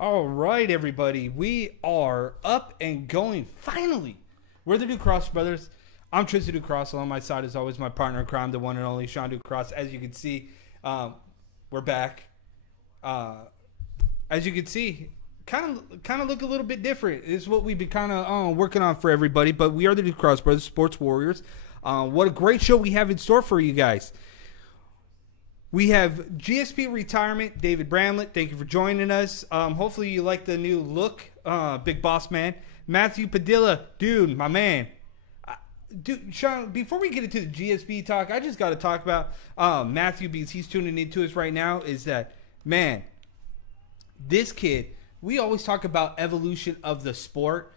All right, everybody. We are up and going. Finally, we're the Ducross brothers. I'm Tristan Ducross. On my side is always my partner in crime, the one and only Sean Ducross. As you can see, we're back. As you can see, kind of look a little bit different. This is what we've been kind of working on for everybody. But we are the Ducross brothers, sports warriors. What a great show we have in store for you guys. We have GSP retirement, David Bramlett. Thank you for joining us. Hopefully you like the new look, Big Boss Man. Matthew Padilla, dude, my man. Dude, Sean, before we get into the GSP talk, I just got to talk about Matthew because he's tuning into us right now. Is that, man, this kid, we always talk about evolution of the sport.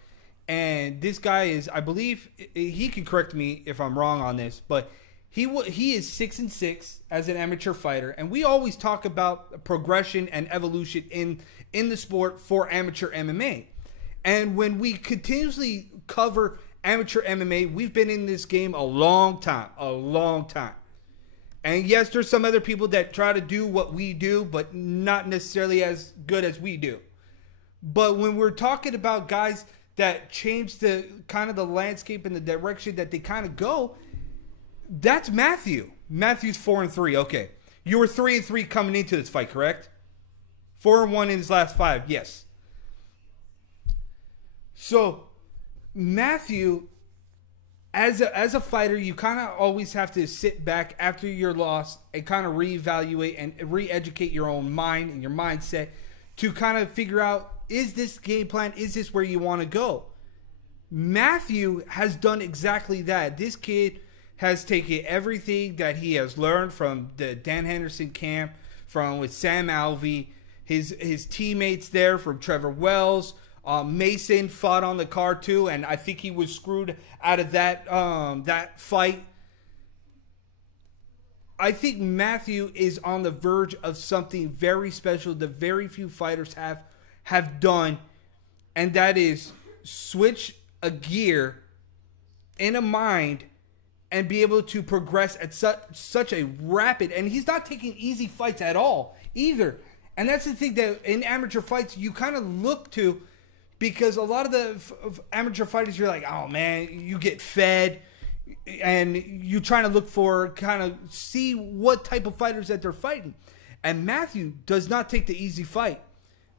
And this guy is, I believe, he can correct me if I'm wrong on this, but he is 6-6 as an amateur fighter, and we always talk about progression and evolution in the sport for amateur MMA. And when we continuously cover amateur MMA, we've been in this game a long time. And yes, there's some other people that try to do what we do, but not necessarily as good as we do. But when we're talking about guys that change the kind of the landscape and the direction that they kind of go, that's Matthew. Matthew's 4-3. Okay. You were 3-3 coming into this fight, correct? 4-1 in his last 5. Yes. So, Matthew, as a fighter, you kind of always have to sit back after your loss and kind of reevaluate and re-educate your own mind and your mindset to kind of figure out, is this game plan, is this where you want to go? Matthew has done exactly that. This kid has taken everything that he has learned from the Dan Henderson camp, from with Sam Alvey, his teammates there from Trevor Wells. Mason fought on the card too, and I think he was screwed out of that fight. I think Matthew is on the verge of something very special that very few fighters have done, and that is switch a gear in a mind and be able to progress at such a rapid, and he's not taking easy fights at all either. And that's the thing that in amateur fights you kind of look to, because a lot of the amateur fighters, you're like, oh man, you get fed, and you're trying to look for kind of see what type of fighters that they're fighting. And Matthew does not take the easy fight.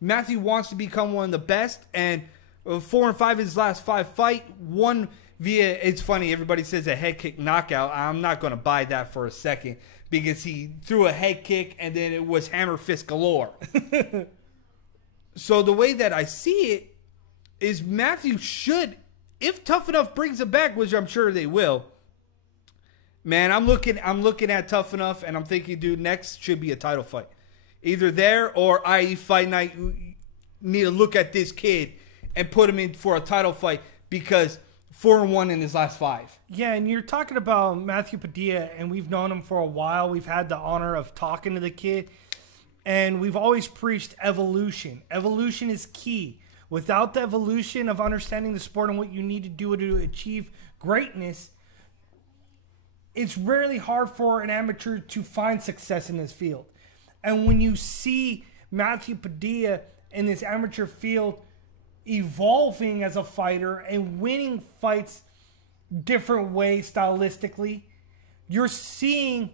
Matthew wants to become one of the best, and 4-5 his last 5 fight, one via, it's funny, everybody says a head kick knockout. I'm not going to buy that for a second, because he threw a head kick and then it was hammer fist galore. So the way that I see it is Matthew should, if TuffNUff brings him back, which I'm sure they will, man, I'm looking at TuffNUff and I'm thinking, dude, next should be a title fight. Either there or IE Fight Night need to look at this kid and put him in for a title fight, because 4-1 in his last 5. Yeah, and you're talking about Matthew Padilla, and we've known him for a while. We've had the honor of talking to the kid, and we've always preached evolution. Evolution is key. Without the evolution of understanding the sport and what you need to do to achieve greatness, it's really hard for an amateur to find success in this field. And when you see Matthew Padilla in this amateur field evolving as a fighter and winning fights different ways stylistically, you're seeing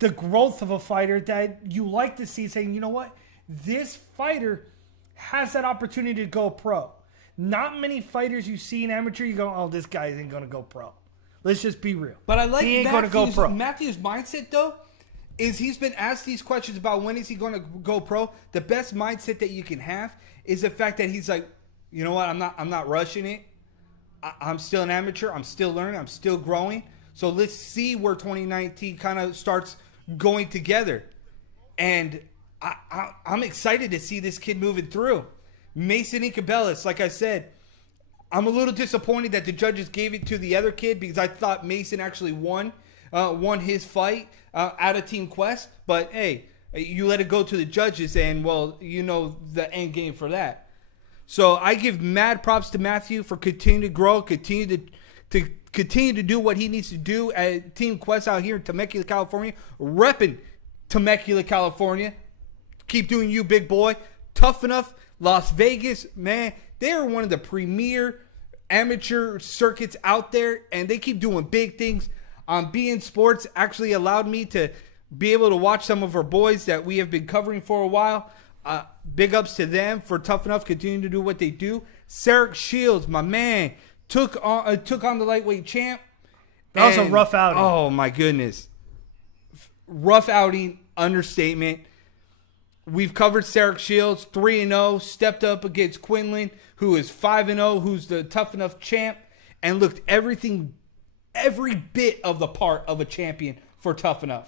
the growth of a fighter that you like to see, saying, you know what, this fighter has that opportunity to go pro. Not many fighters you see in amateur, you go, oh, this guy isn't going to go pro. Let's just be real. But I like he ain't going to go pro. Matthew's mindset, though, is he's been asked these questions about when is he going to go pro. The best mindset that you can have is the fact that he's like, you know what, I'm not rushing it. I'm still an amateur. I'm still learning. I'm still growing. So let's see where 2019 kind of starts going together. And I'm excited to see this kid moving through. Mason Incabellis, like I said, I'm a little disappointed that the judges gave it to the other kid, because I thought Mason actually won his fight out of Team Quest. But hey, you let it go to the judges, and well, you know the end game for that. So I give mad props to Matthew for continuing to grow, continue to do what he needs to do at Team Quest out here in Temecula, California, repping Temecula, California. Keep doing you, big boy. TuffNUff. Las Vegas, man, they are one of the premier amateur circuits out there, and they keep doing big things. beIN Sports actually allowed me to be able to watch some of our boys that we have been covering for a while. Big ups to them for TuffNUff continuing to do what they do. Sarek Shields, my man, took on the lightweight champ. That was a rough outing. Oh, my goodness. Rough outing, understatement. We've covered Sarek Shields, 3-0, stepped up against Quinlan, who is 5-0, who's the TuffNUff champ, and looked every bit of the part of a champion for TuffNUff.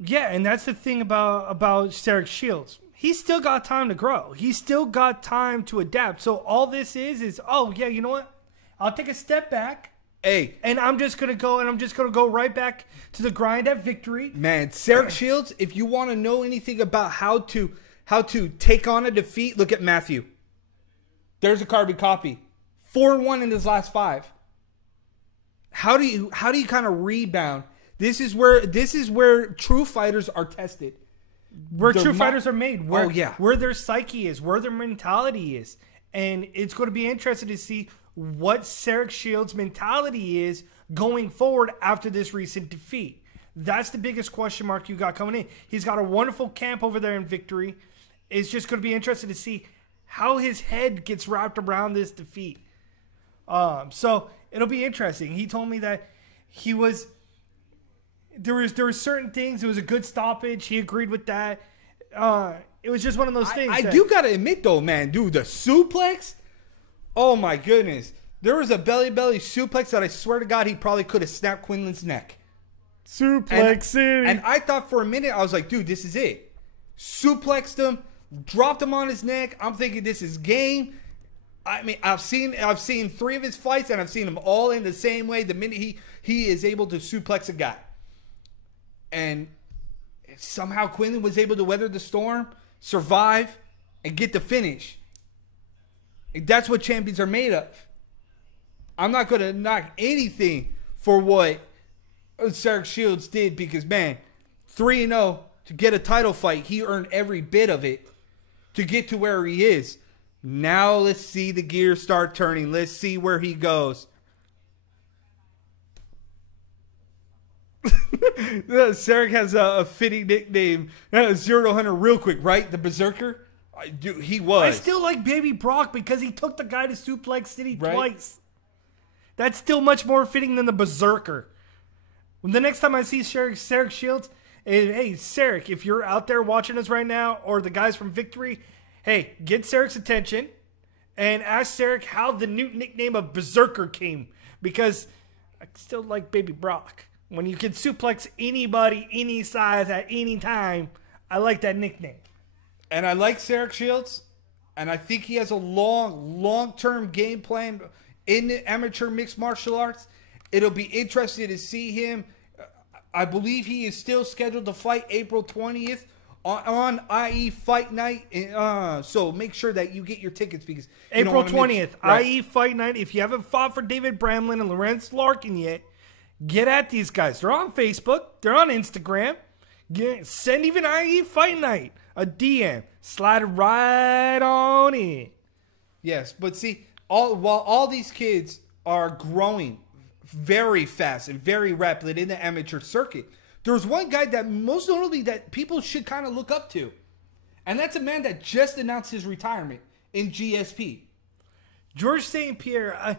Yeah, and that's the thing about Sarek Shields. He's still got time to grow. He's still got time to adapt. So all this is, oh, yeah, you know what? I'll take a step back. Hey, and I'm just gonna go right back to the grind at victory. Man, Sarek Shields, if you want to know anything about how to take on a defeat, look at Matthew. There's a carbon copy. 4-1 in his last 5. How do you kind of rebound? This is where true fighters are tested. Where true fighters are made. Where, oh, yeah. Where their psyche is, where their mentality is. And it's going to be interesting to see what Sarek Shields' mentality is going forward after this recent defeat. That's the biggest question mark you got coming in. He's got a wonderful camp over there in Victory. It's just going to be interesting to see how his head gets wrapped around this defeat. So it'll be interesting. He told me that there were certain things. It was a good stoppage. He agreed with that. It was just one of those things. I do got to admit, though, man, dude, the suplex, oh, my goodness. There was a belly suplex that I swear to God he probably could have snapped Quinlan's neck. Suplex City. And I thought for a minute, I was like, dude, this is it. Suplexed him, dropped him on his neck. I'm thinking this is game. I mean, I've seen 3 of his fights, and I've seen them all in the same way. The minute he is able to suplex a guy. And somehow Quinlan was able to weather the storm, survive, and get the finish. That's what champions are made of. I'm not going to knock anything for what Sarek Shields did because, man, 3-0 to get a title fight. He earned every bit of it to get to where he is. Now let's see the gears start turning. Let's see where he goes. Sarek has a fitting nickname. 0-100 real quick, right? The Berserker. Dude, he was. I still like Baby Brock because he took the guy to Suplex City twice. That's still much more fitting than the Berserker. When the next time I see Sarek Shields, hey, Sarek, if you're out there watching us right now, or the guys from Victory, hey, get Sarek's attention and ask Sarek how the new nickname of Berserker came. Because I still like Baby Brock. When you can suplex anybody, any size, at any time, I like that nickname. And I like Sarek Shields, and I think he has a long-term game plan in the amateur mixed martial arts. It'll be interesting to see him. I believe he is still scheduled to fight April 20th on IE Fight Night. So make sure that you get your tickets because April 20th, IE Fight Night. If you haven't fought for David Bramlin and Lawrence Larkin yet, get at these guys. They're on Facebook. They're on Instagram. Send even IE Fight Night a DM. Slide right on in. Yes, but see, while all these kids are growing very fast and very rapidly in the amateur circuit, there's one guy that most notably that people should kind of look up to. And that's a man that just announced his retirement in GSP. George St. Pierre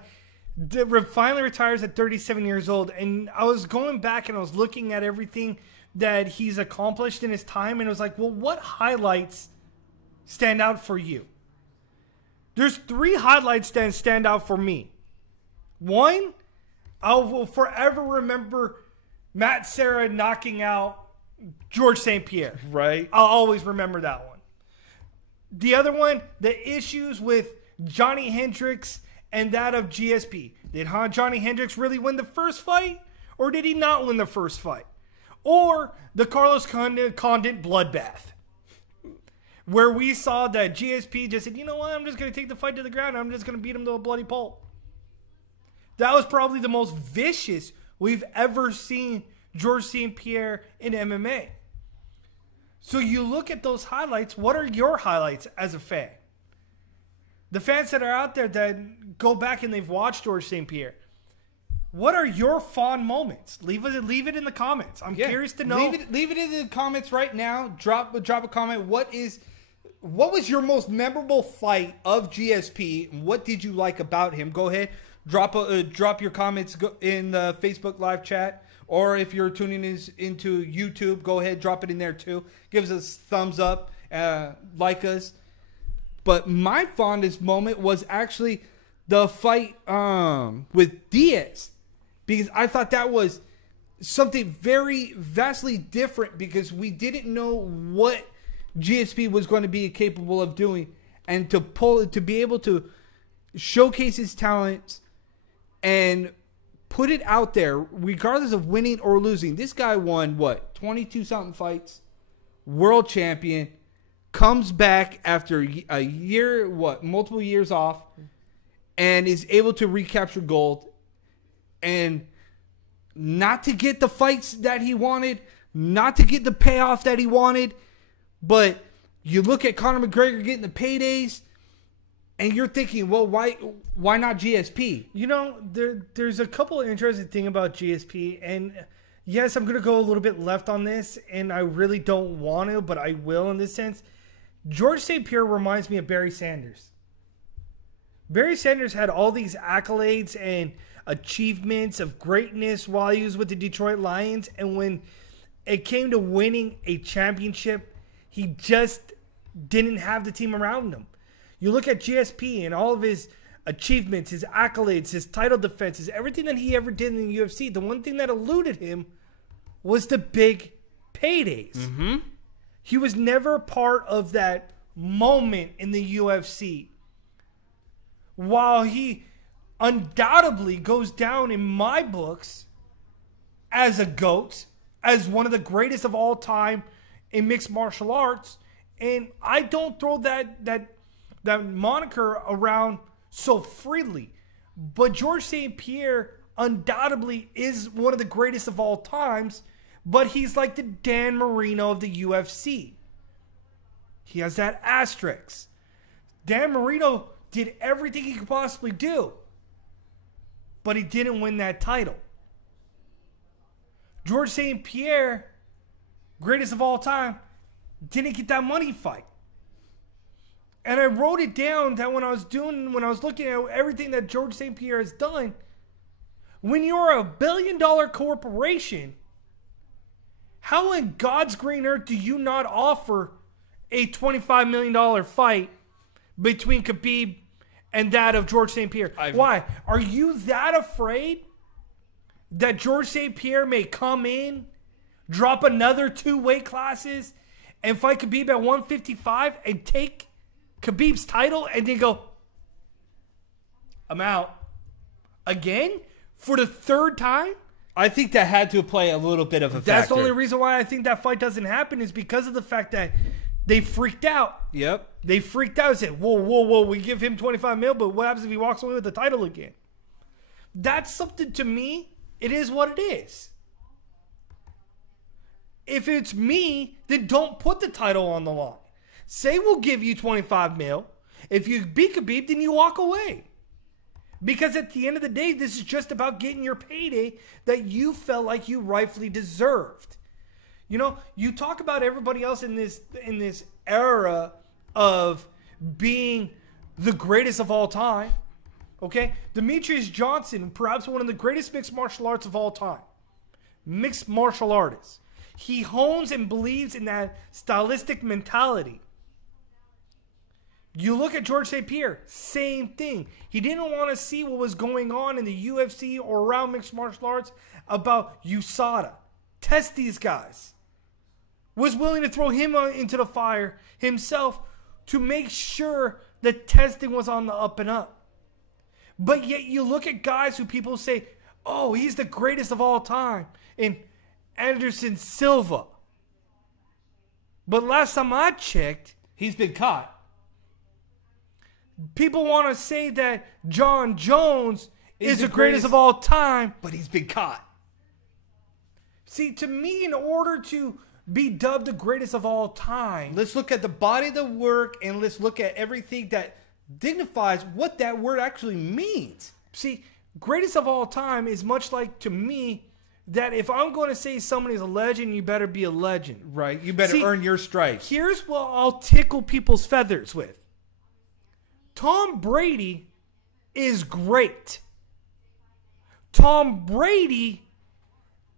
finally retires at 37 years old. And I was going back and I was looking at everything that he's accomplished in his time. And it was like, well, what highlights stand out for you? There's 3 highlights that stand out for me. One, I will forever remember Matt Serra knocking out George St. Pierre. Right. I'll always remember that one. The other one, the issues with Johnny Hendricks and that of GSP. Did Johnny Hendricks really win the first fight? Or did he not win the first fight? Or the Carlos Condit bloodbath. Where we saw that GSP just said, you know what, I'm just going to take the fight to the ground. I'm just going to beat him to a bloody pulp. That was probably the most vicious we've ever seen George St. Pierre in MMA. So you look at those highlights. What are your highlights as a fan? the fans that are out there that go back and they've watched George St. Pierre, what are your fond moments? Leave it in the comments. I'm curious to know. Leave it in the comments right now. Drop a comment. What was your most memorable fight of GSP? What did you like about him? Go ahead. Drop your comments in the Facebook live chat. Or if you're tuning into YouTube, go ahead, drop it in there too. Give us a thumbs up, like us. But my fondest moment was actually the fight with Diaz, because I thought that was something very vastly different, because we didn't know what GSP was going to be capable of doing, and to be able to showcase his talents and put it out there, regardless of winning or losing. This guy won, 22-something fights, world champion, comes back after a year, multiple years off, and is able to recapture gold, and not to get the fights that he wanted, not to get the payoff that he wanted, but you look at Conor McGregor getting the paydays, and you're thinking, well, why not GSP? You know, there's a couple of interesting things about GSP, and yes, I'm going to go a little bit left on this, and I really don't want to, but I will in this sense. George St. Pierre reminds me of Barry Sanders. Barry Sanders had all these accolades and achievements of greatness while he was with the Detroit Lions, and when it came to winning a championship, he just didn't have the team around him. You look at GSP and all of his achievements, his accolades, his title defenses, everything that he ever did in the UFC, the one thing that eluded him was the big paydays. Mm-hmm. He was never part of that moment in the UFC. While he undoubtedly goes down in my books as a GOAT, as one of the greatest of all time in mixed martial arts, and I don't throw that moniker around so freely. But George St. Pierre undoubtedly is one of the greatest of all times, but he's like the Dan Marino of the UFC. He has that asterisk. Dan Marino did everything he could possibly do, but he didn't win that title. George St. Pierre, greatest of all time, didn't get that money fight. And I wrote it down that when I was looking at everything that George St. Pierre has done, when you're a billion-dollar corporation, how in God's green earth do you not offer a $25 million fight between Khabib and that of George St. Pierre? Why? Are you that afraid that George St. Pierre may come in, drop another 2 weight classes, and fight Khabib at 155 and take Khabib's title and then go, I'm out again for the 3rd time? I think that had to play a little bit of a factor. That's the only reason why I think that fight doesn't happen, is because of the fact that they freaked out. Yep. They freaked out and said, whoa, we give him 25 mil, but what happens if he walks away with the title again? That's something, to me, it is what it is. If it's me, then don't put the title on the line. Say we'll give you 25 mil. If you beat Khabib, then you walk away. Because at the end of the day, this is just about getting your payday that you felt like you rightfully deserved. You know, you talk about everybody else in this era of being the greatest of all time. Okay? Demetrius Johnson, perhaps one of the greatest mixed martial arts of all time. Mixed martial artists. He hones and believes in that stylistic mentality. You look at George St. Pierre, same thing. He didn't want to see what was going on in the UFC or around mixed martial arts about USADA. Test these guys. Was willing to throw him into the fire himself to make sure the testing was on the up and up. But yet you look at guys who people say, oh, he's the greatest of all time, in Anderson Silva. But last time I checked, he's been caught. People want to say that Jon Jones is the greatest of all time, but he's been caught. See, to me, in order to be dubbed the greatest of all time, let's look at the body of the work, and let's look at everything that dignifies what that word actually means. See, greatest of all time is much like, to me, that if I'm going to say somebody's a legend, you better be a legend. Right. You better earn your stripes. Here's what I'll tickle people's feathers with. Tom Brady is great. Tom Brady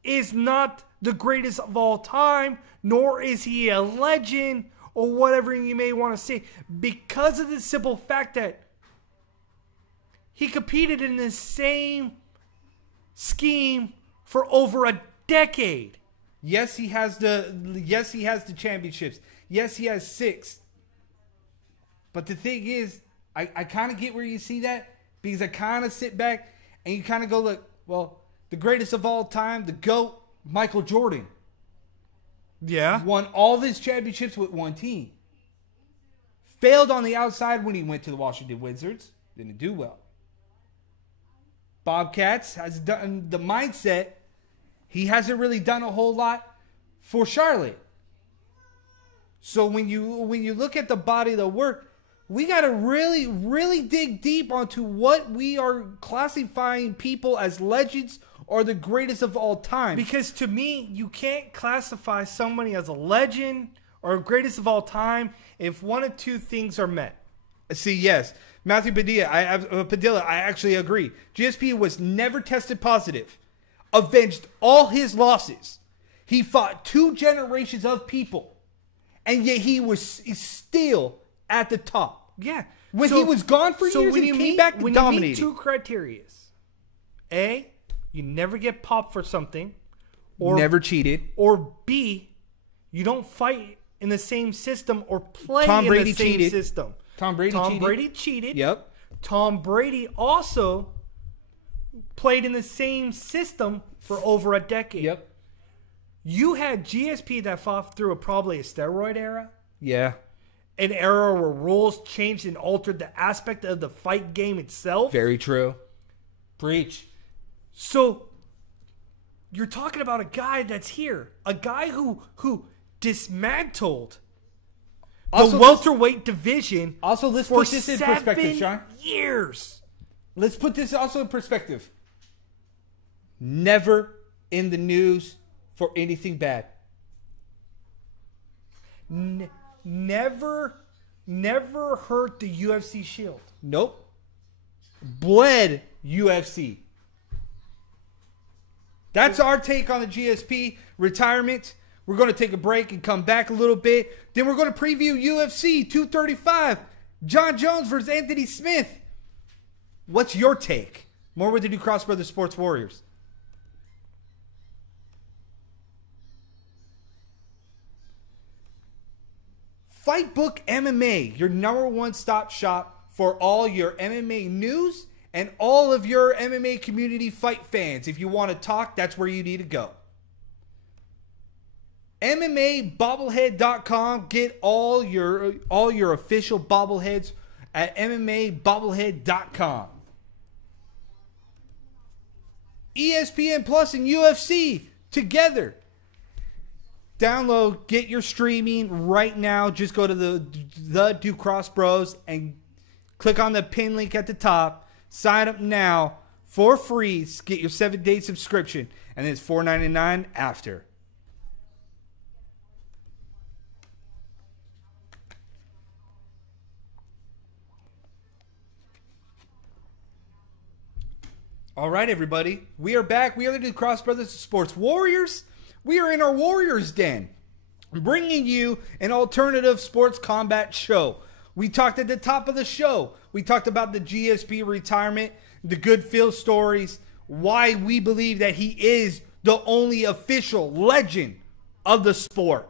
is not the greatest of all time, nor is he a legend or whatever you may want to say, because of the simple fact that he competed in the same scheme for over a decade. Yes, he has the championships. Yes, he has 6. But the thing is, I kind of get where you see that, because I kind of sit back and you kind of go, look, well, the greatest of all time, the GOAT, Michael Jordan. Yeah. Won all of his championships with one team. Failed on the outside when he went to the Washington Wizards. Didn't do well. Bobcats has done the mindset. He hasn't really done a whole lot for Charlotte. So when you look at the body of the work, we got to really, really dig deep onto what we are classifying people as legends or the greatest of all time. Because to me, you can't classify somebody as a legend or greatest of all time if one of two things are met. See, yes. Matthew Padilla, I actually agree. GSP was never tested positive. Avenged all his losses. He fought 2 generations of people. And yet he's still at the top. Yeah. When he was gone for years and came back and dominated. You meet 2 criteria. A, you never get popped for something. Or never cheated. Or B, you don't fight in the same system or play Tom Brady in the same cheated. system. Tom Brady cheated. Yep. Tom Brady also played in the same system for over a decade. Yep. You had GSP that fought through probably a steroid era. Yeah. An era where rules changed and altered the aspect of the fight game itself. Very true. Preach. So you're talking about a guy that's here. A guy who dismantled the welterweight division. Also, let's put this in perspective, Sean. Years. Let's put this also in perspective. Never in the news for anything bad. Never hurt the UFC shield. Nope. Bled UFC. That's our take on the GSP retirement. We're going to take a break and come back a little bit. Then we're going to preview UFC 235. Jon Jones versus Anthony Smith. What's your take? More with the new Cross Brothers Sports Warriors. Fightbook MMA, your number one stop shop for all your MMA news and all of your MMA community fight fans. If you want to talk, that's where you need to go. MMAbobblehead.com. Get all your official bobbleheads at MMAbobblehead.com. ESPN Plus and UFC together. Download, get your streaming right now. Just go to the Duke Cross Bros and click on the pin link at the top. Sign up now for free. Get your 7-day subscription, and then it's $4.99 after. All right, everybody. We are back. We are the Duke Cross Brothers Sports Warriors. We are in our Warriors Den, bringing you an alternative sports combat show. We talked at the top of the show. We talked about the GSP retirement, the good Phil stories, why we believe that he is the only official legend of the sport.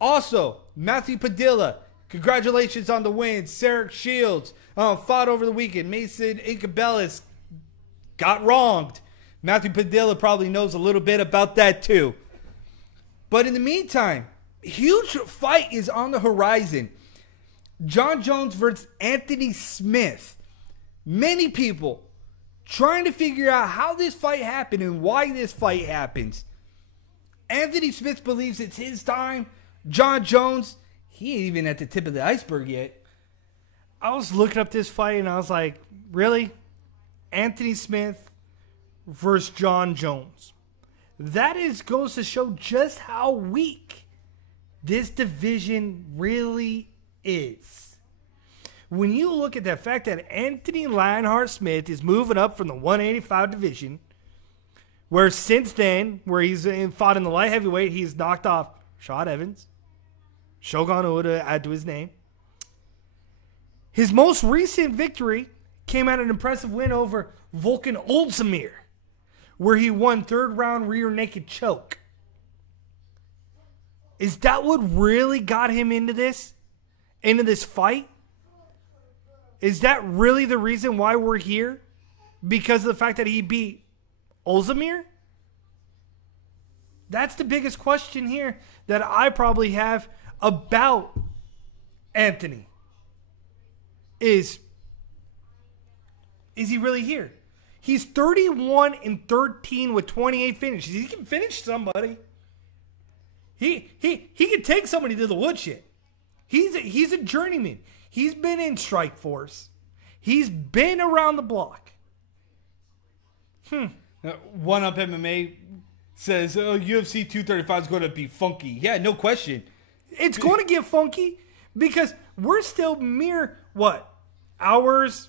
Also, Matthew Padilla, congratulations on the win. Sarek Shields fought over the weekend. Mason Incabellis got wronged. Matthew Padilla probably knows a little bit about that too. But in the meantime, huge fight is on the horizon. Jon Jones versus Anthony Smith. Many people trying to figure out how this fight happened and why this fight happens. Anthony Smith believes it's his time. Jon Jones, he ain't even at the tip of the iceberg yet. I was looking up this fight and I was like, really? Anthony Smith versus Jon Jones. That goes to show just how weak this division really is. When you look at the fact that Anthony Lionheart Smith is moving up from the 185 division, where since then, where he's fought in the light heavyweight, he's knocked off Shad Evans, Shogun Oda, add to his name. His most recent victory came at an impressive win over Volkan Ozdemir, where he won third round rear naked choke. Is that what really got him into this fight? Is that really the reason why we're here? Because of the fact that he beat Ozdemir? That's the biggest question here that I probably have about Anthony. Is he really here? He's 31-13 with 28 finishes. He can finish somebody. He can take somebody to the woodshed. He's a journeyman. He's been in Strikeforce. He's been around the block. One Up MMA says, UFC 235 is going to be funky. Yeah, no question. It's going to get funky because we're still mere, hours,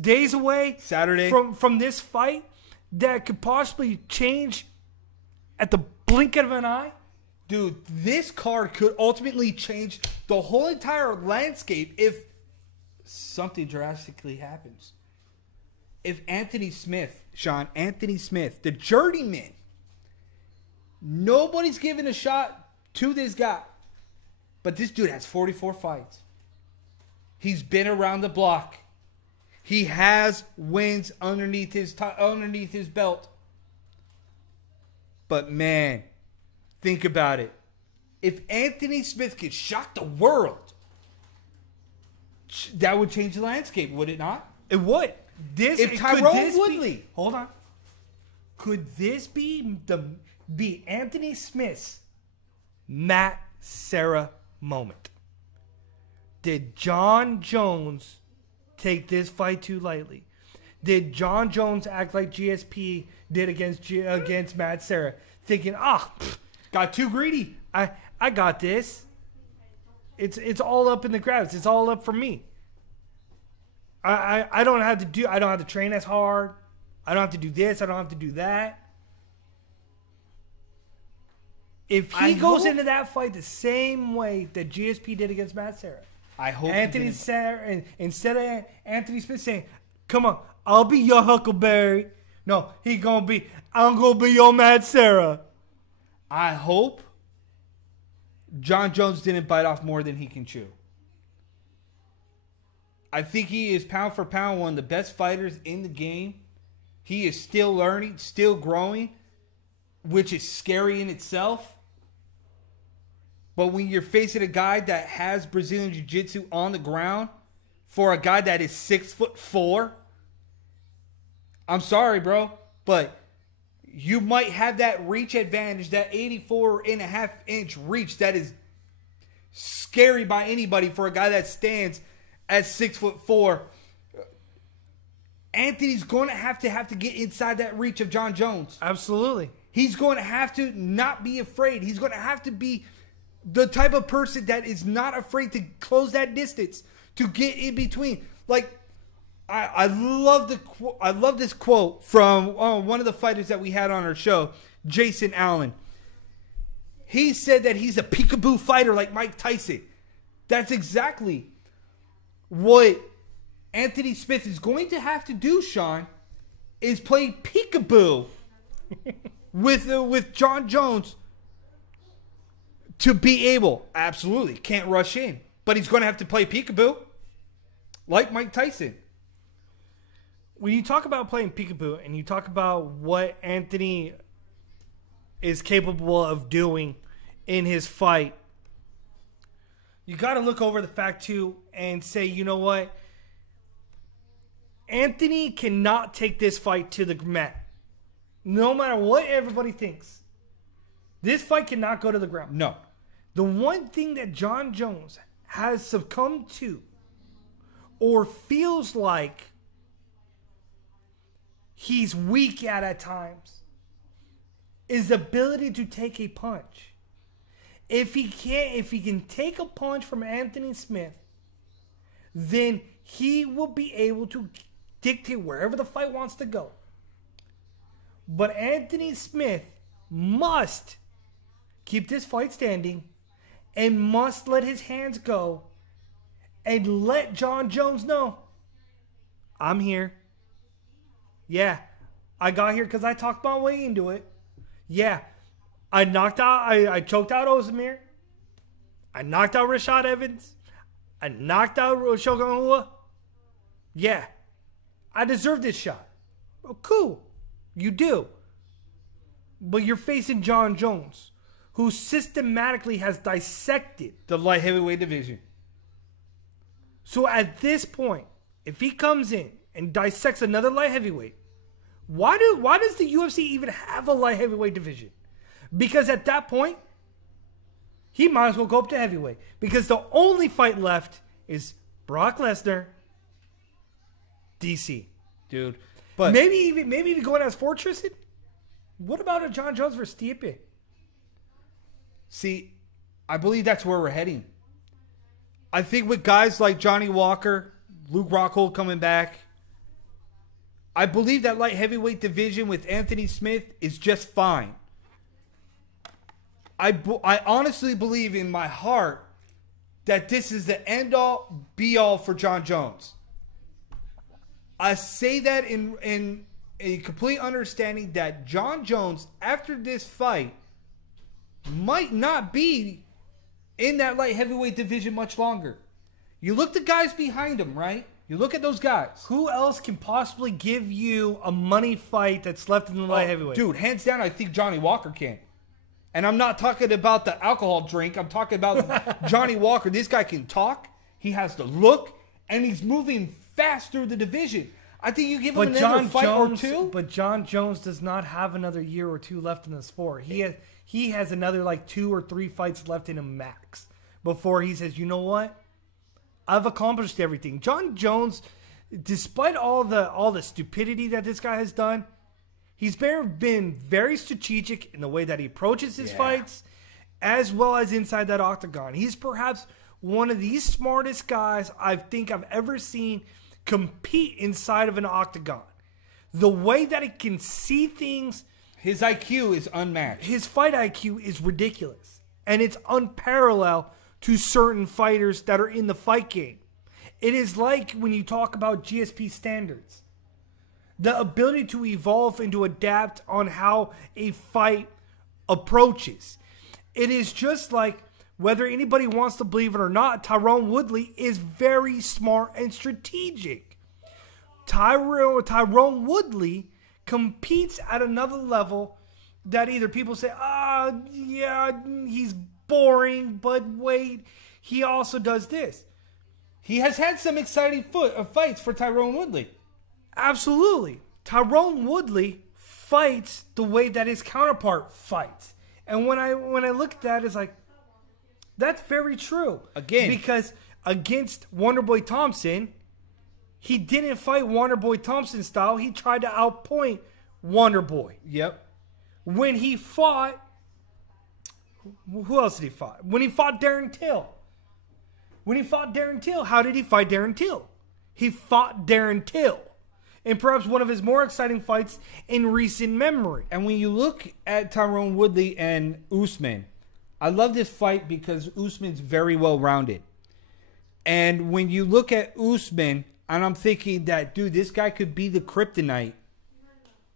days away Saturday from this fight that could possibly change at the blink of an eye. Dude, this card could ultimately change the whole entire landscape if something drastically happens. If Anthony Smith, the journeyman, nobody's giving a shot to this guy. But this dude has 44 fights. He's been around the block. He has wins underneath his belt. But man, think about it. If Anthony Smith could shock the world, that would change the landscape, would it not? It would. If Tyrone Woodley, hold on, could this be Anthony Smith's Matt Serra moment? Did Jon Jones take this fight too lightly? Did Jon Jones act like GSP did against Matt Serra, thinking, got too greedy. I got this. It's all up in the grabs. It's all up for me. I don't have to train as hard. I don't have to do this. I don't have to do that. If he goes into that fight the same way that GSP did against Matt Serra, I hope Anthony Serra, instead of Anthony Smith saying, "Come on, I'll be your Huckleberry," no, I'm gonna be your Matt Serra. I hope Jon Jones didn't bite off more than he can chew. I think he is pound for pound one of the best fighters in the game. He is still learning, still growing, which is scary in itself. But when you're facing a guy that has Brazilian Jiu-Jitsu on the ground for a guy that is 6'4", I'm sorry, bro, but you might have that reach advantage, that 84.5-inch reach that is scary by anybody for a guy that stands at 6'4". Anthony's going to have to get inside that reach of Jon Jones. Absolutely. He's going to have to not be afraid. He's going to have to be the type of person that is not afraid to close that distance, to get in between. Like, I love this quote from one of the fighters that we had on our show, Jason Allen. He said that he's a peekaboo fighter like Mike Tyson. That's exactly what Anthony Smith is going to have to do, Sean, is play peekaboo with Jon Jones to be able, absolutely, can't rush in, but he's going to have to play peekaboo like Mike Tyson. When you talk about playing peekaboo and you talk about what Anthony is capable of doing in his fight, you got to look over the fact too and say, you know what? Anthony cannot take this fight to the mat. No matter what everybody thinks. This fight cannot go to the ground. No. The one thing that Jon Jones has succumbed to or feels like he's weak at times is the ability to take a punch. If he can take a punch from Anthony Smith, then he will be able to dictate wherever the fight wants to go. But Anthony Smith must keep this fight standing and must let his hands go and let Jon Jones know, I'm here. Yeah, I got here because I talked my way into it. Yeah, I choked out Ozdemir. I knocked out Rashad Evans. I knocked out Shogun Rua. Yeah, I deserve this shot. Oh, cool. You do. But you're facing Jon Jones, who systematically has dissected the light heavyweight division. So at this point, if he comes in and dissects another light heavyweight, why does the UFC even have a light heavyweight division? Because at that point, he might as well go up to heavyweight. Because the only fight left is Brock Lesnar, DC. Dude. But maybe even going as Fortress. What about a Jon Jones versus Stipe? See, I believe that's where we're heading. I think with guys like Johnny Walker, Luke Rockhold coming back, I believe that light heavyweight division with Anthony Smith is just fine. I honestly believe in my heart that this is the end-all, be-all for Jon Jones. I say that in a complete understanding that Jon Jones, after this fight, might not be in that light heavyweight division much longer. You look at the guys behind him, right? You look at those guys. Who else can possibly give you a money fight that's left in the light heavyweight? Dude, hands down, I think Johnny Walker can. And I'm not talking about the alcohol drink. I'm talking about Johnny Walker. This guy can talk. He has the look. And he's moving fast through the division. I think you give him another fight or two. But Jon Jones does not have another year or two left in the sport. He has another like 2 or 3 fights left in him max before he says, you know what? I've accomplished everything. Jon Jones, despite all the stupidity that this guy has done, he's been very strategic in the way that he approaches his fights, as well as inside that octagon. He's perhaps one of the smartest guys I think I've ever seen compete inside of an octagon. The way that he can see things, his IQ is unmatched. His fight IQ is ridiculous, and it's unparalleled to certain fighters that are in the fight game. It is like when you talk about GSP standards. The ability to evolve and to adapt on how a fight approaches. It is just like, whether anybody wants to believe it or not, Tyron Woodley is very smart and strategic. Tyron Woodley competes at another level that either people say, he's boring, but wait, he also does this. He has had some exciting fights for Tyron Woodley. Absolutely. Tyron Woodley fights the way that his counterpart fights. And when I look at that, it's like, that's very true. Again. Because against Wonderboy Thompson, he didn't fight Wonderboy Thompson style. He tried to outpoint Wonderboy. Yep. When he fought, who else did he fight? When he fought Darren Till. How did he fight Darren Till? He fought Darren Till in perhaps one of his more exciting fights in recent memory. And when you look at Tyron Woodley and Usman, I love this fight because Usman's very well-rounded. And when you look at Usman, and I'm thinking that, dude, this guy could be the kryptonite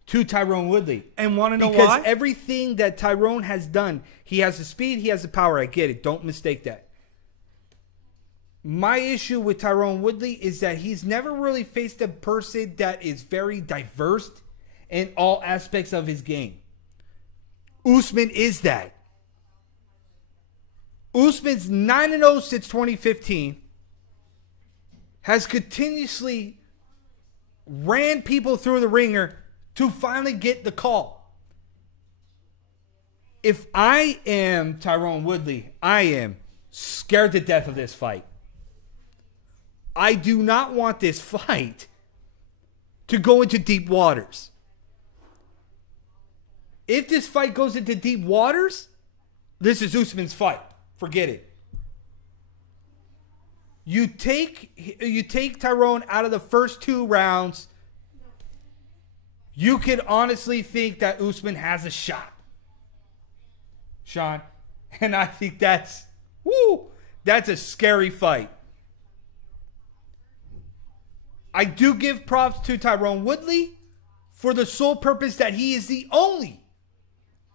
to Tyron Woodley. And want to know why? Because everything that Tyron has done, he has the speed, he has the power. I get it. Don't mistake that. My issue with Tyron Woodley is that he's never really faced a person that is very diverse in all aspects of his game. Usman is that. Usman's 9-0 since 2015. Has continuously ran people through the ringer to finally get the call. If I am Tyron Woodley, I am scared to death of this fight. I do not want this fight to go into deep waters. If this fight goes into deep waters, this is Usman's fight. Forget it. You take Tyrone out of the first 2 rounds, you could honestly think that Usman has a shot, Sean. And I think that's a scary fight. I do give props to Tyrone Woodley for the sole purpose that he is the only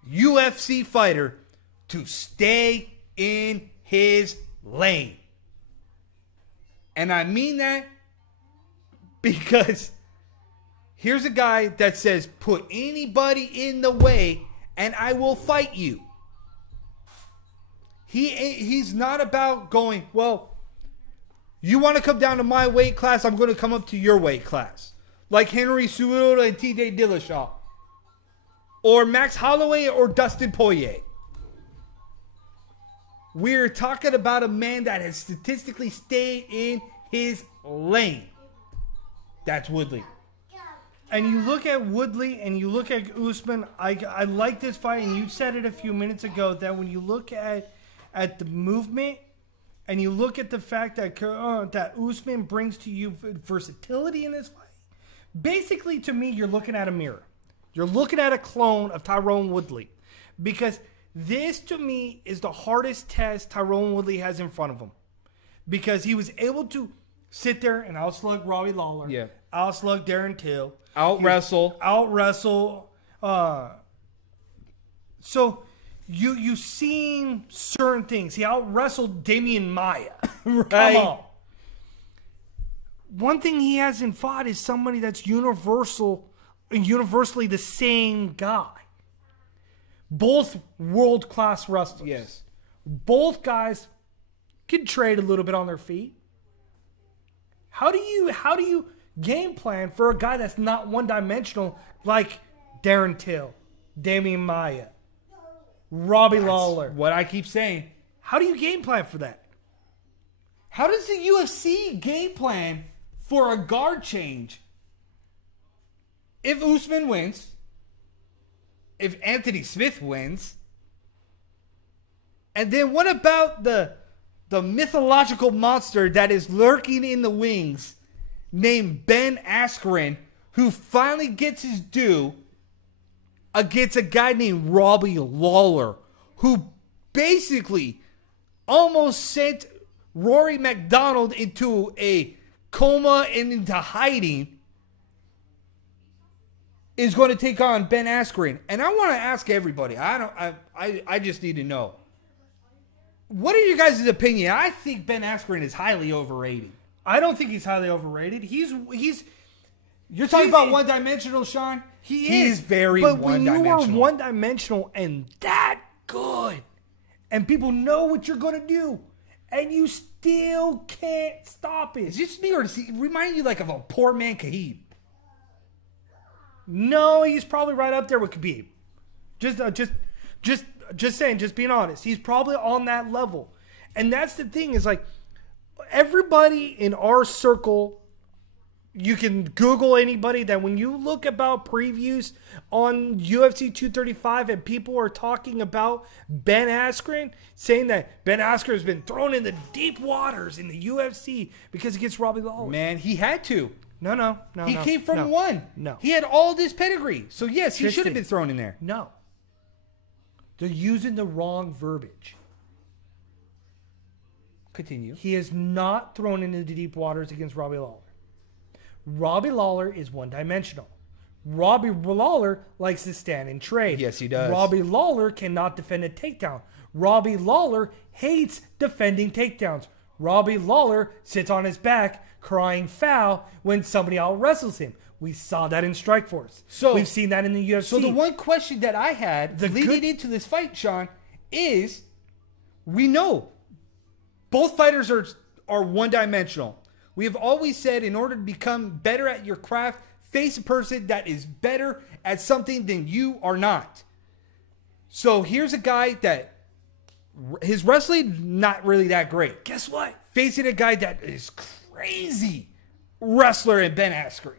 UFC fighter to stay in his lane. And I mean that because here's a guy that says, put anybody in the way and I will fight you. He's not about going, well, you want to come down to my weight class, I'm going to come up to your weight class. Like Henry Cejudo and TJ Dillashaw. Or Max Holloway or Dustin Poirier. We're talking about a man that has statistically stayed in his lane. That's Woodley. And you look at Woodley and you look at Usman, I like this fight, and you said it a few minutes ago that when you look at the movement and you look at the fact that that Usman brings to you versatility in this fight, basically to me you're looking at a mirror. You're looking at a clone of Tyrone Woodley, because this to me is the hardest test Tyrone Woodley has in front of him, because he was able to sit there and outslug Robbie Lawler, outslug Darren Till, out-wrestle. So you seen certain things. He out-wrestled Damian Maia. Right. Come on. One thing he hasn't fought is somebody that's universally the same guy. Both world-class wrestlers. Yes. Both guys can trade a little bit on their feet. How do you game plan for a guy that's not one-dimensional like Darren Till, Damian Maia, Robbie Lawler? What I keep saying. How do you game plan for that? How does the UFC game plan for a guard change? If Usman wins, if Anthony Smith wins, and then what about the mythological monster that is lurking in the wings named Ben Askren, who finally gets his due against a guy named Robbie Lawler, who basically almost sent Rory McDonald into a coma and into hiding, is going to take on Ben Askren. And I want to ask everybody, I just need to know, what are your guys' opinion? I think Ben Askren is highly overrated. I don't think he's highly overrated. You're talking about one-dimensional, Sean? He is very one-dimensional. But when you are one-dimensional and that good, and people know what you're going to do, and you still can't stop it. Is it just me, or does he remind you like of a poor man Khabib? No, he's probably right up there with Khabib. Just saying, just being honest. He's probably on that level. And that's the thing, is like, everybody in our circle, you can Google anybody that when you look about previews on UFC 235 and people are talking about Ben Askren, saying that Ben Askren has been thrown in the deep waters in the UFC because he gets Robbie Lawler. Man, he had to. No. He came from one. No. He had all this pedigree. So, yes, he should have been thrown in there. No. They're using the wrong verbiage. Continue. He is not thrown into the deep waters against Robbie Lawler. Robbie Lawler is one-dimensional. Robbie Lawler likes to stand and trade. Yes, he does. Robbie Lawler cannot defend a takedown. Robbie Lawler hates defending takedowns. Robbie Lawler sits on his back crying foul when somebody out-wrestles him. We saw that in Strikeforce. So we've seen that in the UFC. So the one question that I had leading into this fight, Sean, is we know both fighters are one-dimensional. We have always said in order to become better at your craft, face a person that is better at something than you are not. So here's a guy that his wrestling not really that great. Guess what? Facing a guy that is crazy wrestler in Ben Askren.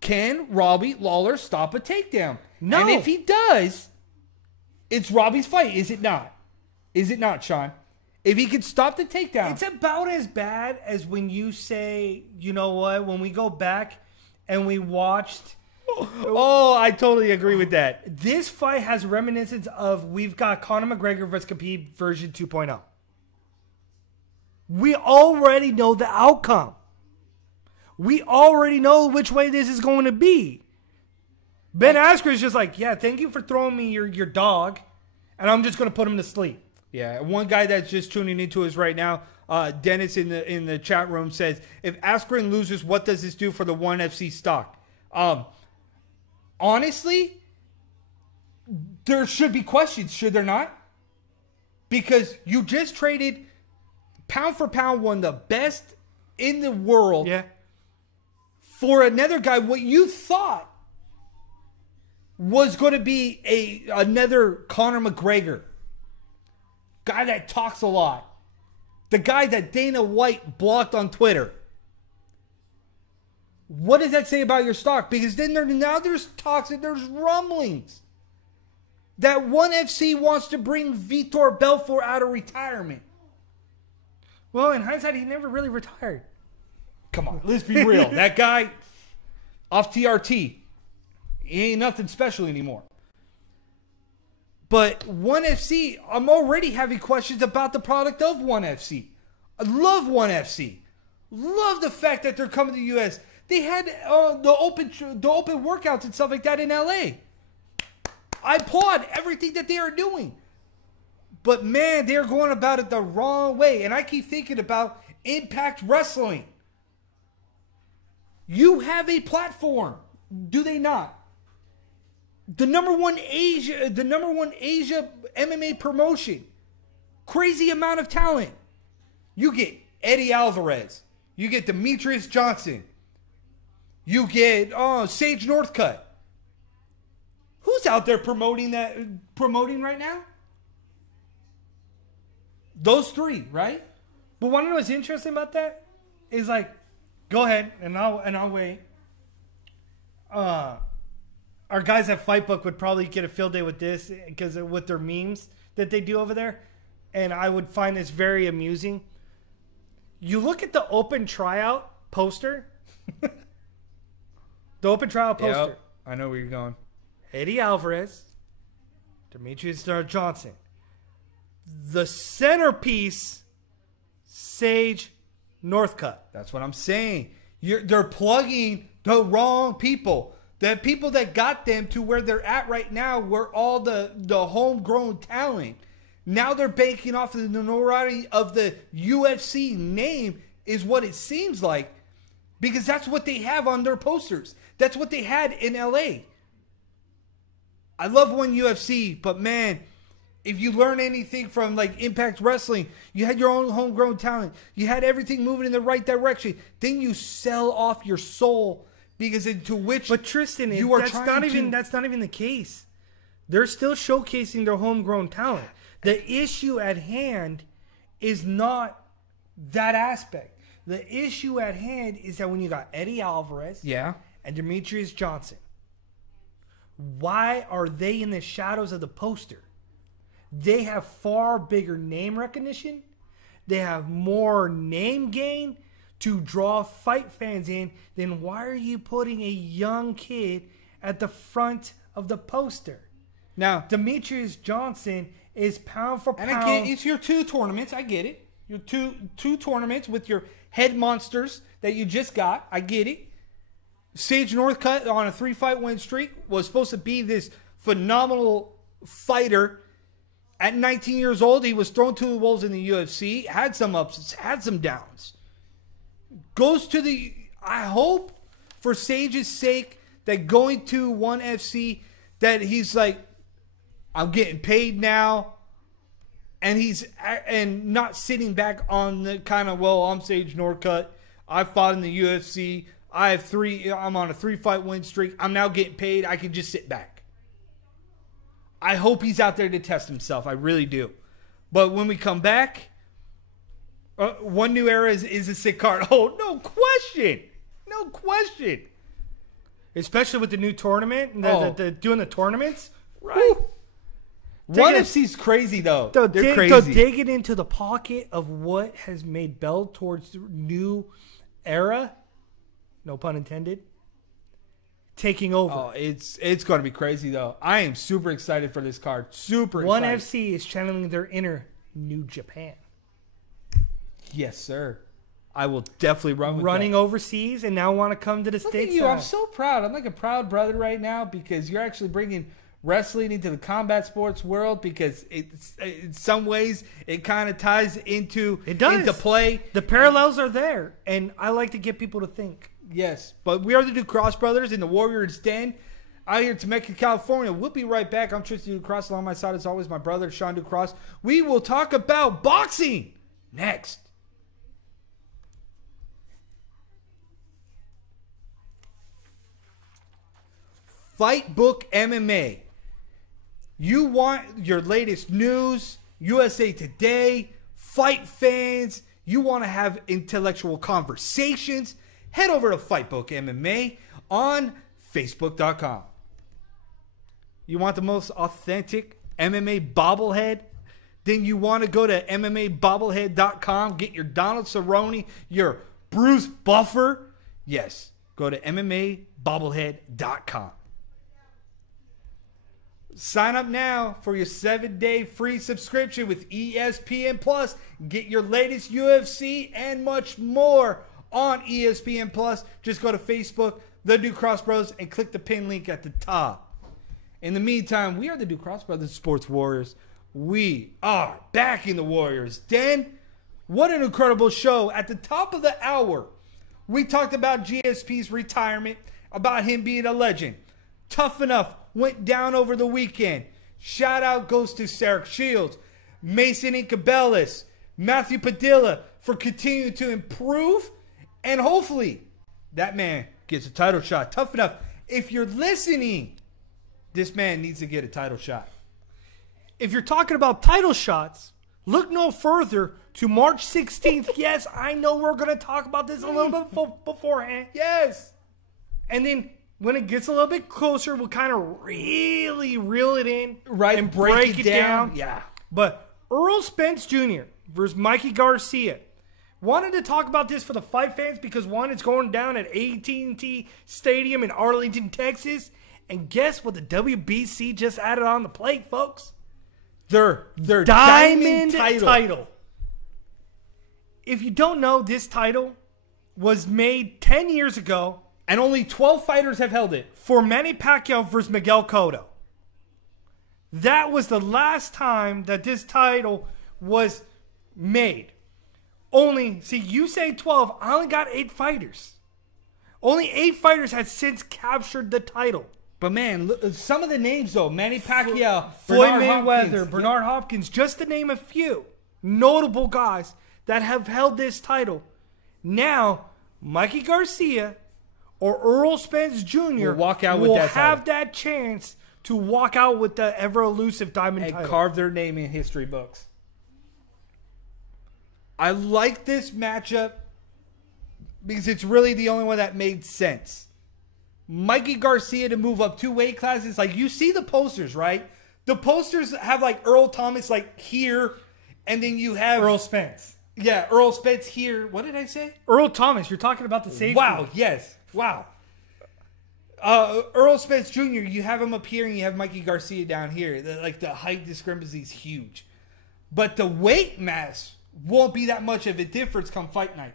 Can Robbie Lawler stop a takedown? No. And if he does, it's Robbie's fight, is it not? Is it not, Sean? If he could stop the takedown. It's about as bad as when you say, you know what, when we go back and we watched. Oh, I totally agree with that. This fight has reminiscence of we've got Conor McGregor versus Khabib version 2.0. We already know the outcome. We already know which way this is going to be. Ben Askren is just like, yeah, thank you for throwing me your dog, and I'm just going to put him to sleep. Yeah, one guy that's just tuning into us right now, Dennis in the chat room says, if Askren loses, what does this do for the ONE FC stock? Honestly, there should be questions, should there not? Because you just traded pound for pound one of the best in the world for another guy, what you thought was going to be another Conor McGregor. Guy that talks a lot. The guy that Dana White blocked on Twitter. What does that say about your stock? Because then now there's talks and there's rumblings that ONE FC wants to bring Vitor Belfort out of retirement. Well, in hindsight, he never really retired. Come on, let's be real. That guy off TRT, he ain't nothing special anymore. But ONE FC, I'm already having questions about the product of ONE FC. I love ONE FC. Love the fact that they're coming to the U.S. They had the open workouts and stuff like that in L.A. I applaud everything that they are doing. But man, they're going about it the wrong way. And I keep thinking about Impact Wrestling. You have a platform. Do they not? The number one Asia MMA promotion. Crazy amount of talent. You get Eddie Alvarez. You get Demetrius Johnson. You get Sage Northcutt. Who's out there promoting right now? Those three, right? But want to know what's interesting about that? Is like, go ahead and I'll wait. Our guys at Fightbook would probably get a field day with this because with their memes that they do over there, and I would find this very amusing. You look at the open tryout poster. The open tryout poster. Yep, I know where you're going. Eddie Alvarez, Demetrius Johnson. The centerpiece, Sage Northcutt. That's what I'm saying. They're plugging the wrong people. The people that got them to where they're at right now were all the homegrown talent. Now they're banking off of the notoriety of the UFC name is what it seems like. Because that's what they have on their posters. That's what they had in LA. I love ONE UFC, but man, if you learn anything from like Impact Wrestling, you had your own homegrown talent. You had everything moving in the right direction. Then you sell off your soul because into which But Tristan, that's not even the case. They're still showcasing their homegrown talent. The issue at hand is not that aspect. The issue at hand is that when you got Eddie Alvarez and Demetrius Johnson, why are they in the shadows of the poster? They have far bigger name recognition. They have more name gain to draw fight fans in. Then why are you putting a young kid at the front of the poster? Now, Demetrius Johnson is pound for pound. And I get it's your two tournaments. I get it. Your two tournaments with your head monsters that you just got. I get it. Sage Northcutt on a 3-fight win streak was supposed to be this phenomenal fighter. At 19 years old, he was thrown to the wolves in the UFC. Had some ups, had some downs. Goes to the... I hope for Sage's sake that going to ONE FC, that he's like, I'm getting paid now. And not sitting back on the kind of, well, I'm Sage Northcutt. I fought in the UFC. I'm on a 3-fight win streak. I'm now getting paid. I can just sit back. I hope he's out there to test himself. I really do. But when we come back, One new era is a sick card. Oh, no question. No question. Especially with the new tournament, doing the tournaments. Right. Woo. One FC's crazy, though. They're crazy. Go digging into the pocket of what has made Bell towards the new era, no pun intended, taking over. Oh, it's going to be crazy, though. I am super excited for this card. Super excited. One FC is channeling their inner New Japan. Yes, sir. I will definitely run with Running that. overseas and now want to come to the Look States. at you. I'm so proud. I'm like a proud brother right now because you're actually bringing wrestling into the combat sports world because it's in some ways it kind of ties into play. The parallels are there, and I like to get people to think. Yes, but we are the Ducross brothers in the Warriors Den out here in Temecula, California. We'll be right back. I'm Tristan Ducross. Along my side, as always, my brother, Sean Ducross. We will talk about boxing next. Fight Book MMA. You want your latest news, USA Today, fight fans, you want to have intellectual conversations, head over to Fight Book MMA on Facebook.com. You want the most authentic MMA bobblehead? Then you want to go to MMAbobblehead.com, get your Donald Cerrone, your Bruce Buffer. Yes, go to MMAbobblehead.com. Sign up now for your 7-day free subscription with ESPN Plus. Get your latest UFC and much more on ESPN Plus. Just go to Facebook, The Ducross Bros, and click the pin link at the top. In the meantime, we are the Ducross Brothers Sports Warriors. We are back in the Warriors Den. What an incredible show. At the top of the hour, we talked about GSP's retirement, about him being a legend. TuffNUff went down over the weekend. Shout out goes to Sarek Shields, Mason Incabellis, Matthew Padilla for continuing to improve. And hopefully that man gets a title shot. TuffNUff, if you're listening, this man needs to get a title shot. If you're talking about title shots, look no further to March 16th. Yes, I know we're going to talk about this a little bit beforehand. Yes. And then when it gets a little bit closer, we'll kind of really reel it in. Right. And break it down. Yeah. But Errol Spence Jr. versus Mikey Garcia. Wanted to talk about this for the fight fans because, one, it's going down at AT&T Stadium in Arlington, Texas. And guess what the WBC just added on the plate, folks? Their diamond title. If you don't know, this title was made 10 years ago. And only 12 fighters have held it. For Manny Pacquiao versus Miguel Cotto. That was the last time that this title was made. Only, see, you say 12. I only got 8 fighters. Only 8 fighters had since captured the title. But man, look, some of the names though, Manny Pacquiao, Floyd Mayweather, Bernard Hopkins, just to name a few notable guys that have held this title. Now, Mikey Garcia or Errol Spence Jr. will have that chance to walk out with the ever-elusive diamond title. And carve their name in history books. I like this matchup because it's really the only one that made sense. Mikey Garcia to move up 2 weight classes. Like, you see the posters, right? The posters have, like, Earl Thomas, like, here. And then you have... Errol Spence. Yeah, Earl Spence here. What did I say? Earl Thomas. You're talking about the safety. Wow, yes. Wow. Errol Spence Jr., you have him up here and you have Mikey Garcia down here. The height discrepancy is huge. But the weight mass won't be that much of a difference come fight night.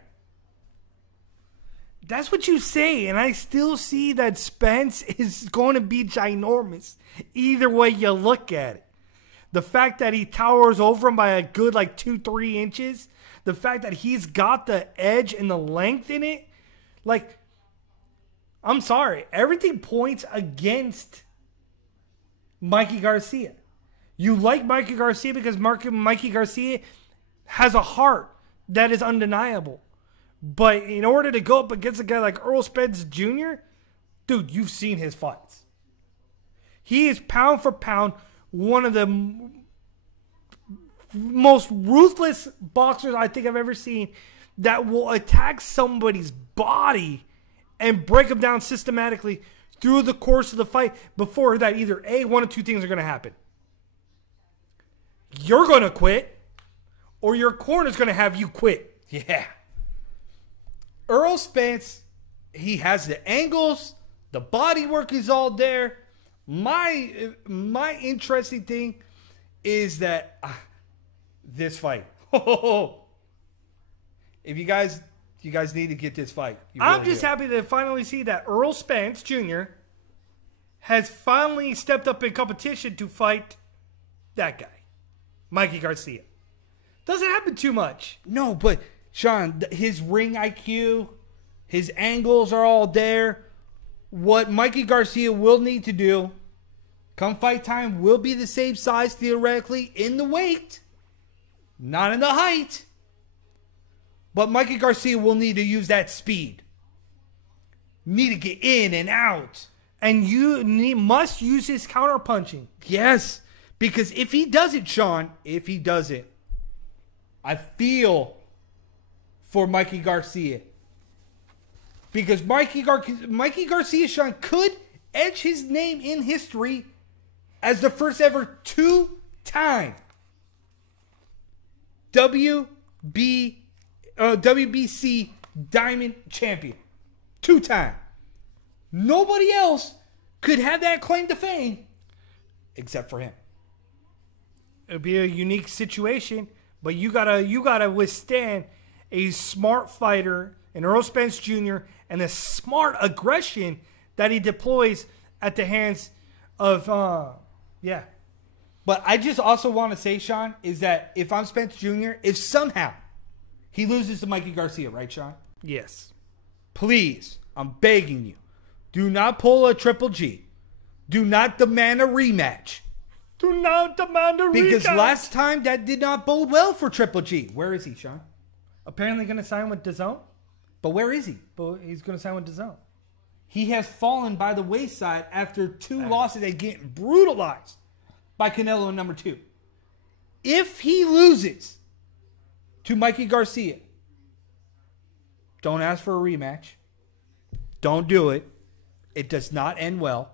That's what you say, and I still see that Spence is going to be ginormous. Either way you look at it. The fact that he towers over him by a good 2-3 inches. The fact that he's got the edge and the length in it. I'm sorry. Everything points against Mikey Garcia. You like Mikey Garcia because Mikey Garcia has a heart that is undeniable. But in order to go up against a guy like Errol Spence Jr., dude, you've seen his fights. He is pound for pound one of the most ruthless boxers I think I've ever seen that will attack somebody's body and break them down systematically through the course of the fight. Before that, either A, one of two things are going to happen. You're going to quit, or your corner's going to have you quit. Yeah. Errol Spence, he has the angles, the body work is all there. My interesting thing is that this fight. If you guys need to get this fight. I'm just happy to finally see that Errol Spence Jr. has finally stepped up in competition to fight that guy, Mikey Garcia. Doesn't happen too much. No, but Sean, his ring IQ, his angles are all there. What Mikey Garcia will need to do, come fight time, will be the same size theoretically in the weight, not in the height. But Mikey Garcia will need to use that speed. Need to get in and out. And must use his counterpunching. Yes, because if he doesn't, Sean, I feel for Mikey Garcia. Because Mikey Garcia, Sean, could etch his name in history as the first ever two-time WBC Diamond Champion. Two-time. Nobody else could have that claim to fame except for him. It would be a unique situation, but you gotta withstand a smart fighter in Errol Spence Jr. and the smart aggression that he deploys at the hands of, But I just also want to say, Sean, is that if I'm Spence Jr., if somehow he loses to Mikey Garcia, right, Sean? Yes. Please, I'm begging you, do not pull a Triple G. Do not demand a rematch. Do not demand a rematch. Because last time that did not bode well for Triple G. Where is he, Sean? Apparently going to sign with DAZN. But where is he? But he's going to sign with DAZN. He has fallen by the wayside after two losses and getting brutalized by Canelo number 2. If he loses to Mikey Garcia, don't ask for a rematch. Don't do it. It does not end well.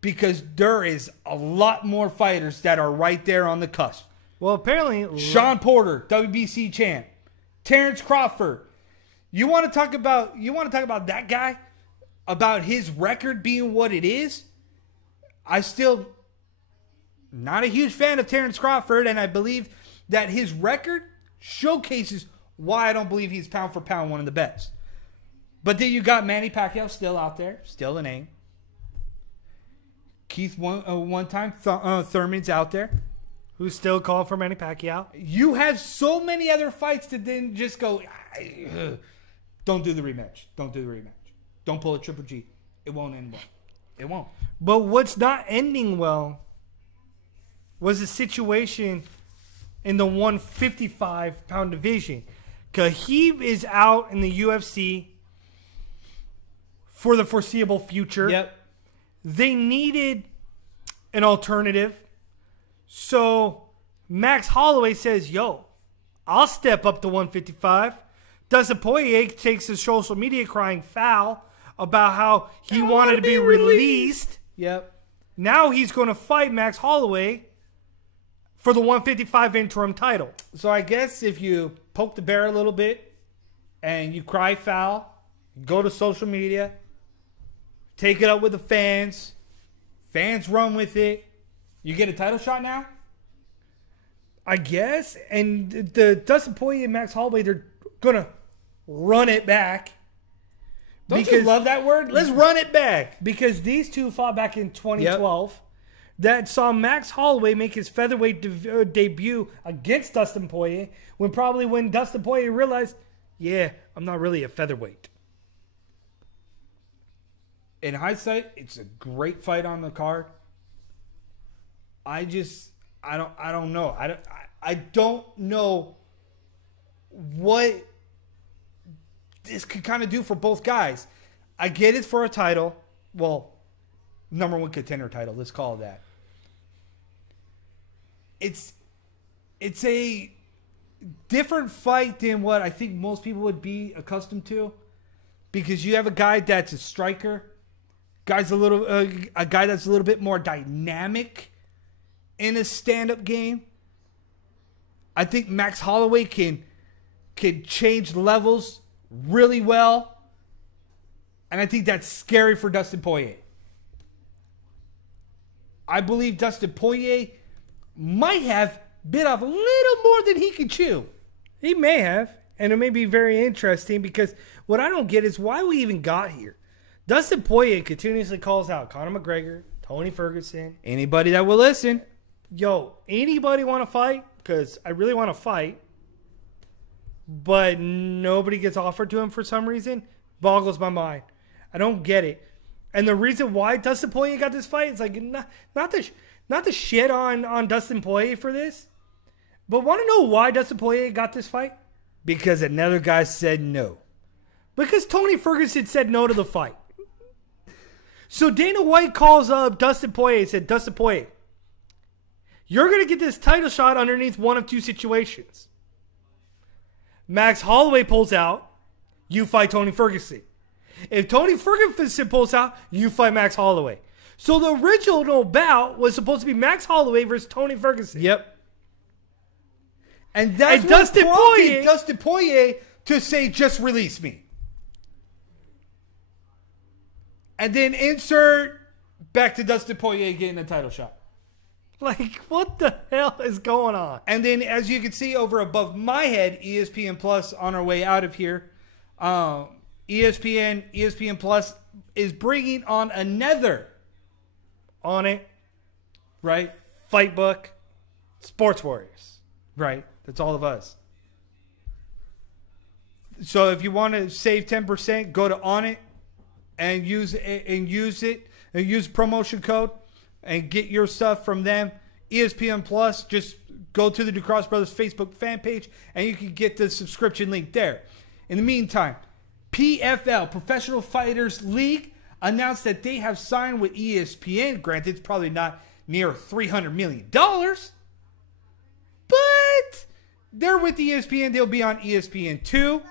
Because there is a lot more fighters that are right there on the cusp. Well, apparently, Sean Porter, WBC champ. Terrence Crawford. You want to talk about that guy? About his record being what it is? I still not a huge fan of Terrence Crawford, and I believe that his record showcases why I don't believe he's pound for pound one of the best. But then you got Manny Pacquiao still out there, still a name. Keith one-time Thurman's out there. Who's still calling for Manny Pacquiao. You have so many other fights to then just go, don't do the rematch. Don't do the rematch. Don't pull a Triple G. It won't end well. It won't. But what's not ending well was the situation in the 155-pound division. Khabib is out in the UFC for the foreseeable future. Yep. They needed an alternative. So Max Holloway says, yo, I'll step up to 155. Dustin Poirier takes his social media crying foul about how he wanted to be released. Yep. Now he's going to fight Max Holloway for the 155 interim title. So I guess if you poke the bear a little bit and you cry foul, go to social media, take it up with the fans run with it, you get a title shot now? I guess. And the Dustin Poirier and Max Holloway, they're going to run it back. Don't you love that word? Let's run it back. Because these two fought back in 2012. Yep. That saw Max Holloway make his featherweight debut against Dustin Poirier when Dustin Poirier realized, yeah, I'm not really a featherweight. In hindsight, it's a great fight on the card. I don't know. I don't know what this could kind of do for both guys. I get it for a title. Well, number one contender title. Let's call it that. it's a different fight than what I think most people would be accustomed to, because you have a guy that's a striker, a guy that's a little bit more dynamic in a stand-up game. I think Max Holloway can change levels really well, and I think that's scary for Dustin Poirier. I believe Dustin Poirier might have bit off a little more than he can chew. He may have, and it may be very interesting, because what I don't get is why we even got here. Dustin Poirier continuously calls out Conor McGregor, Tony Ferguson. Anybody that will listen. Yo, anybody want to fight? Because I really want to fight, but nobody gets offered to him for some reason. Boggles my mind. I don't get it. And the reason why Dustin Poirier got this fight is like not to shit on Dustin Poirier for this, but want to know why Dustin Poirier got this fight? Because another guy said no. Because Tony Ferguson said no to the fight. So Dana White calls up Dustin Poirier and said, Dustin Poirier, you're going to get this title shot underneath one of two situations. Max Holloway pulls out, you fight Tony Ferguson. If Tony Ferguson pulls out, you fight Max Holloway. So the original bout was supposed to be Max Holloway versus Tony Ferguson. Yep. And that's what prompted Dustin Poirier to say, just release me. And then insert back to Dustin Poirier getting a title shot. Like, what the hell is going on? And then, as you can see over above my head, ESPN Plus on our way out of here. ESPN Plus is bringing on another On It, right? Fight Book, Sports Warriors. Right. That's all of us. So if you want to save 10%, go to On It and use promotion code and get your stuff from them. ESPN Plus, just go to the Ducross Brothers Facebook fan page and you can get the subscription link there. In the meantime, PFL, Professional Fighters League, announced that they have signed with ESPN. Granted, it's probably not near $300 million, but they're with ESPN. They'll be on ESPN2.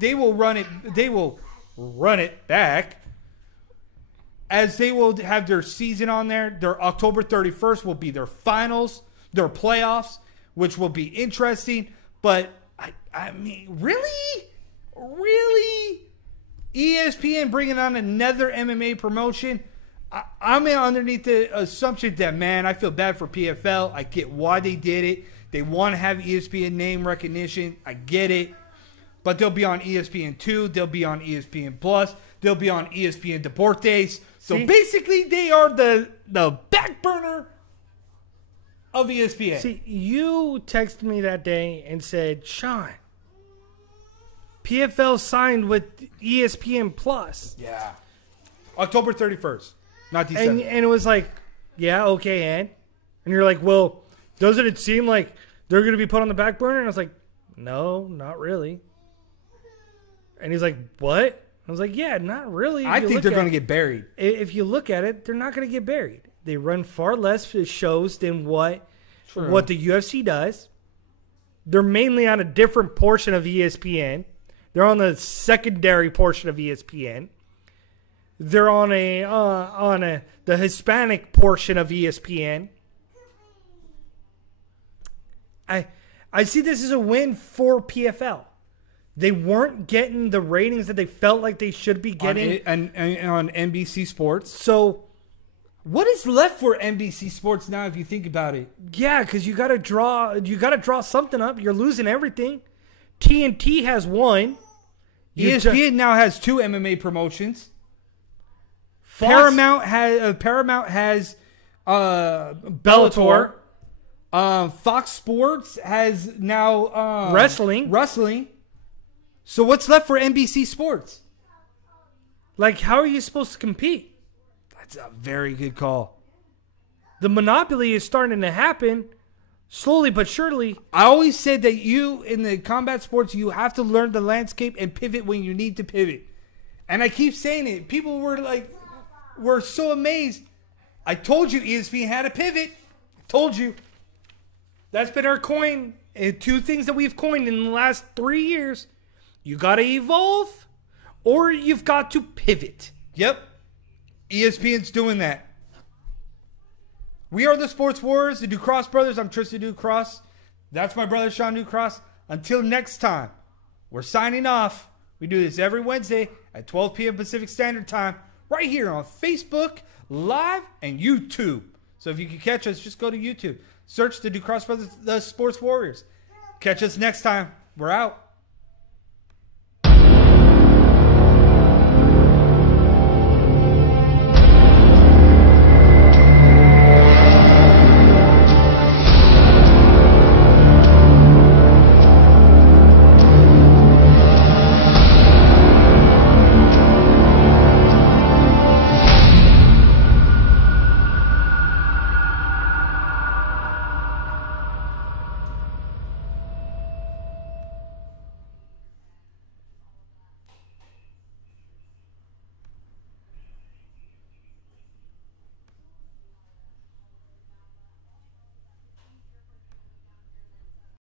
They will run it back, as they will have their season on there. Their October 31st will be their finals, their playoffs, which will be interesting. But I mean, really? ESPN bringing on another MMA promotion? I'm underneath the assumption that, man, I feel bad for PFL. I get why they did it. They want to have ESPN name recognition. I get it. But they'll be on ESPN2. They'll be on ESPN Plus. They'll be on ESPN Deportes. So basically, they are the back burner of ESPN. See, you texted me that day and said, Sean, PFL signed with ESPN Plus. Yeah. October 31st, not December. And it was like, yeah, okay, and you're like, well, doesn't it seem like they're going to be put on the back burner? And I was like, no, not really. And he's like, what? I was like, yeah, not really. I think they're going to get buried. If you look at it, they're not going to get buried. They run far less shows than what the UFC does. They're mainly on a different portion of ESPN. They're on the secondary portion of ESPN. They're on the Hispanic portion of ESPN. I see this as a win for PFL. They weren't getting the ratings that they felt like they should be getting on NBC Sports. So, what is left for NBC Sports now? If you think about it, yeah, because you got to draw something up. You're losing everything. TNT has one. ESPN now has two MMA promotions. Paramount has Bellator. Fox Sports has now wrestling. So what's left for NBC Sports? Like, how are you supposed to compete? That's a very good call. The monopoly is starting to happen slowly but surely. I always said that in the combat sports, you have to learn the landscape and pivot when you need to pivot. And I keep saying it. People were so amazed. I told you ESPN had a pivot. I told you. That's been our coin. Two things that we've coined in the last 3 years. You got to evolve or you've got to pivot. Yep. ESPN's doing that. We are the Sports Warriors, the Ducross Brothers. I'm Tristan Ducross. That's my brother, Sean Ducross. Until next time, we're signing off. We do this every Wednesday at 12 p.m. Pacific Standard Time, right here on Facebook Live and YouTube. So if you can catch us, just go to YouTube. Search the Ducross Brothers, the Sports Warriors. Catch us next time. We're out.